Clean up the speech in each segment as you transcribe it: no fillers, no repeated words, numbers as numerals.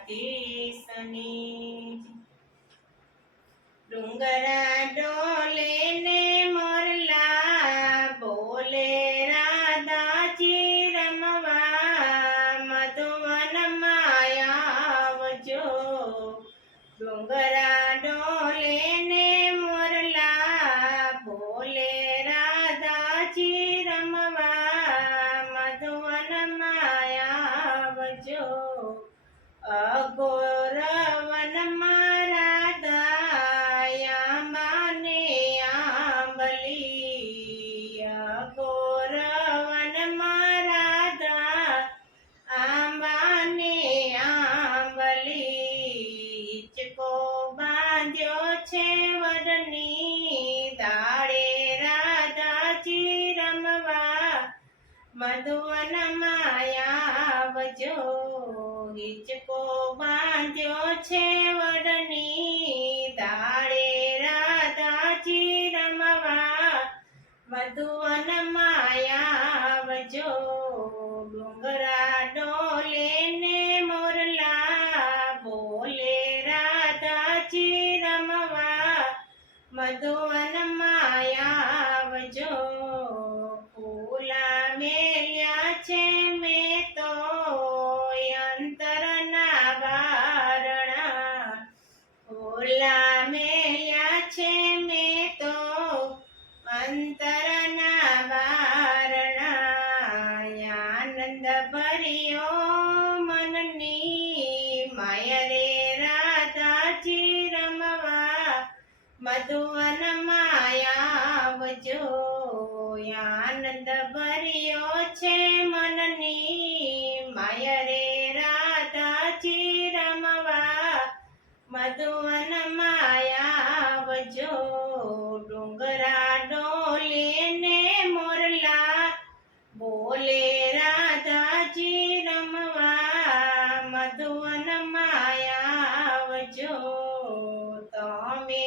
દ્વારકાધીશની ડુંગરા ડોલે ને મોરલા બોલે રાધાજી રમવા મધુવનમાં આવજો ડુંગરા ડોલે ને મોરલા બોલે રાધાજી રમવા મધુવનમાં આવજો અઘોર વનમાં રાધા માને આંબલી અઘોર વનમાં રાધા આંબાને આંબલી હિંચકો બાંધ્યો છે વડની દાળે રાધાજી રમવા મધુવનમાં આવજો હિંચકો બાંધ્યો છે વડની દાળે રાધાજી રમવા મધુવનમાં આવજો ડુંગરા ડોલે ને મોરલા બોલે રાધાજી રમવા મધુવનમાં આવજો ફૂલા મેલ્યા છે મેં તો અંતરના બારણા ફૂલા મેલ્યા છે મેં તો અંતરના બારણા આનંદ ભર્યો મનની માયા રે રાધાજી રમવા મધુવનમાં આવજો આનંદ ભર્યો છે મનની માયા રે રાધાજી રમવા મધુવનમાં આવજો ડુંગરા ડોલે ને મોરલા બોલે રાધાજી રમવા મધુવનમાં આવજો તમે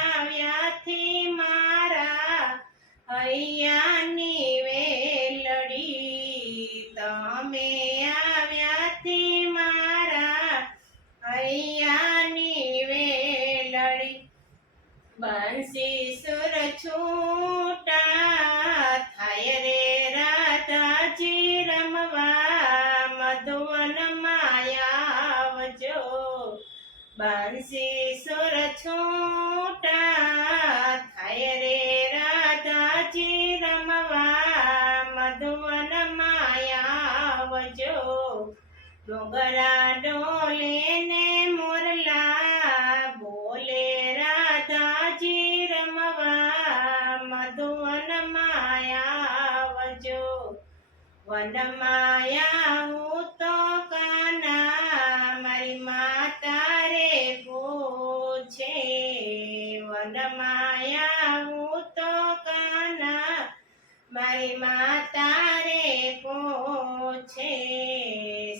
આવ્યાથી મારા હૈયાની વેલડી તમે આવ્યાથી મારા હૈયાની વેલડી બંસી સુર છૂટા થાય રે રાધાજી રમવા મધુવનમાં આવજો બંસી સુર છૂટા થાય રે રાધાજી રમવા મધુવનમાં આવજો ડુંગરા ડોલે ને મોરલા બોલે રાધાજી રમવા મધુવનમાં આવજો વનમાં આવું તો કાના મારી માતા રે પૂછે વનમાં આવું તો કાના મારી માતા રે પૂછે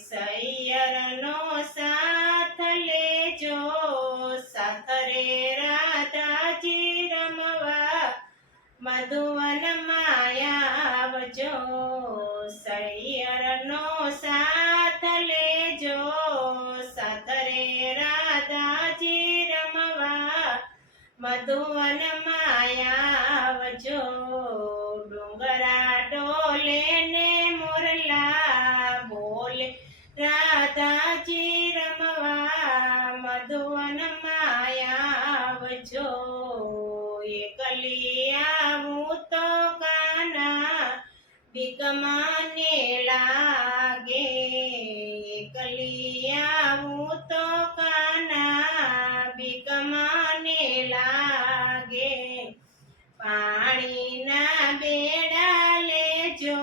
સૈયરનો સાથ લેજો સાથ રે રાધાજી રમવા મધુવનમાં આવજો સૈયરનો સાથ લેજો સાથ રે રાધાજી રમવા મધુવનમાં આવજો ડુંગરા ડોલે ને મોરલા બોલે રાધાજી રમવા મધુવનમાં આવજો એકલી આવું તો કાના બીક મને લાગે એકલી આવું તો કાના બીક મને લાગે પાણીના બેડા લેજો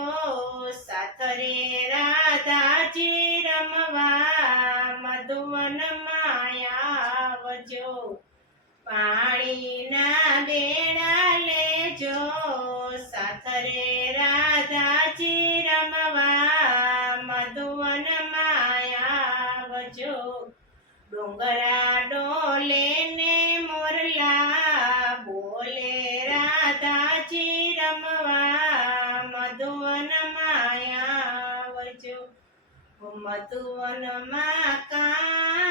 સાથ રે રાધાજી રમવા મધુવનમાં આવજો પાણીના બેડા લેજો સાથ રે રાધાજી રમવા મધુવનમાં આવજો ડુંગરા ડોલે ને મોરલા બોલે રાધાજી રમવા મધુવનમાં આવજો મધુવનમાં કા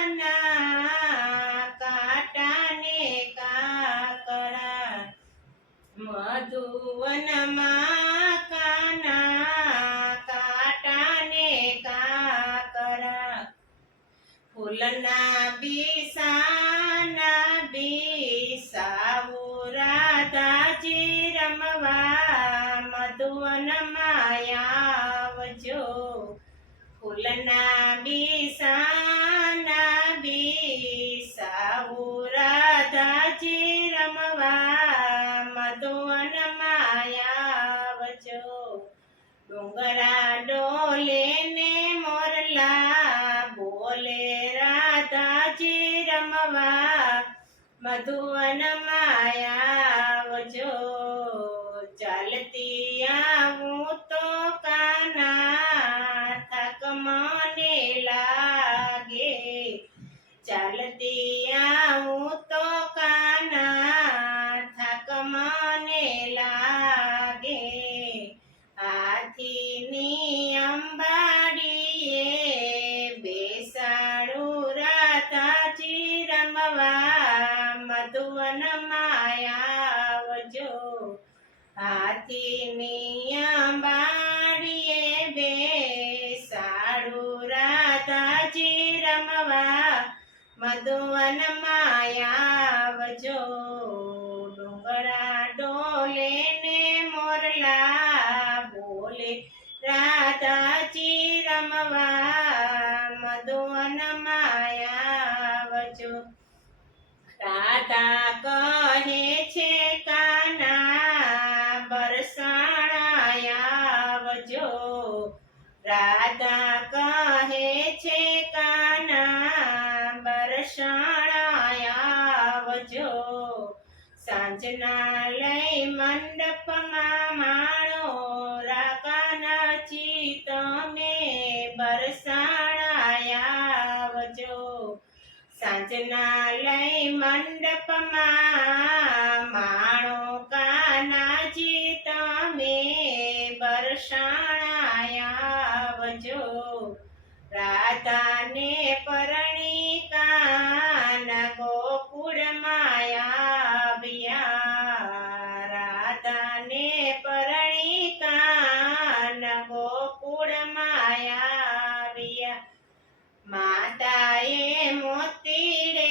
મધુવનમાં કાના કાટાને કાકરા ફૂલના બીસાના બીસાવું રાધાજી રમવા મધુવનમાં આવજો ફૂલના બીસાના બીસાવું રાધાજી રમવા મધુવનમાં આવજો ડુંગરા ડોલે ને મોરલા બોલે રાધાજી રમવા મધુવનમાં આવજો ચાલતી આવું તો કાના થાક મને લાગે ચાલતી આવું તો કાના થાક મને લાગે હાથીની અંબાડીએ બેસાડું રાધાજી રમવા મધુવનમાં આવજો હાથીની અંબાડીએ બેસાડું રાધાજી રમવા મધુવનમાં આવજો ડુંગરા ડોલે ને મોરલા બોલે રાધાજી રમવા મધુવનમાં આવજો રાધા કહે છે કાના બરસાણા આવજો રાધા કહે છે કાના બરસાણા આવજો સાંજના લઈ મંડપમાં માણો રાકાનાચી તમે બરસાણા આવજો સાંજના લઈ મંડપમાં માણો કાનાજી તમે બરસાણા આવજો રાધાને પરણી કાના ગોકુળમાં આવ્યા રાધાને પરણી કાના ગોકુળમાં આવ્યા માતાએ મોતીડે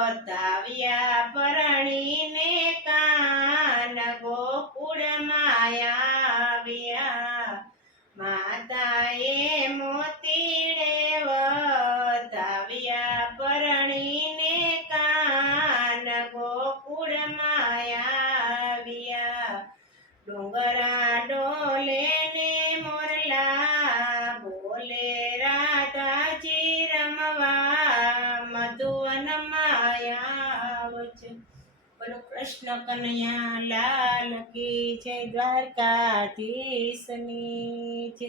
વતાવ્યા પરણીને કાના ગોકુળમાં આવ્યા માતાએ મોતીડે વતાવ્યા પરણીને કાના ગોકુળમાં આવ્યા ડુંગરા ડોલે ને મોરલા બોલે રાધાજી રમવા મધુવનમાં આવજો બોલો કૃષ્ણ કનૈયા લાલ કી જય દ્વારકાધીશની જય